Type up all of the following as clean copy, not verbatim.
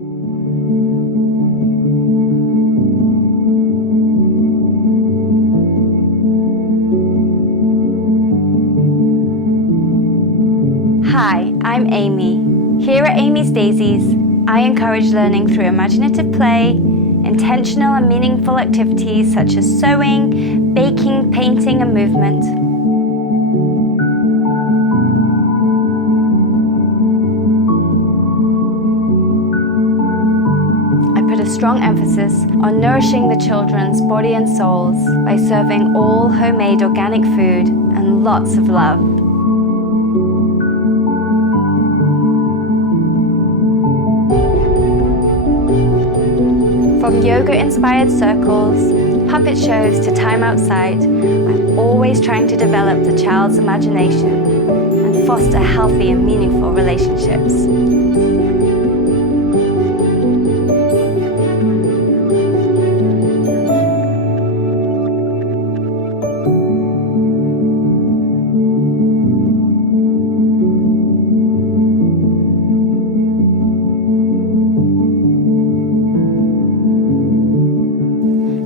Hi, I'm Amy. Here at Amy's Daisies, I encourage learning through imaginative play, intentional and meaningful activities such as sewing, baking, painting, and movement. I put a strong emphasis on nourishing the children's body and souls by serving all homemade organic food and lots of love. From yoga-inspired circles, puppet shows to time outside, I'm always trying to develop the child's imagination and foster healthy and meaningful relationships.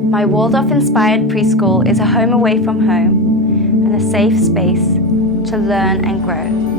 My Waldorf-inspired preschool is a home away from home and a safe space to learn and grow.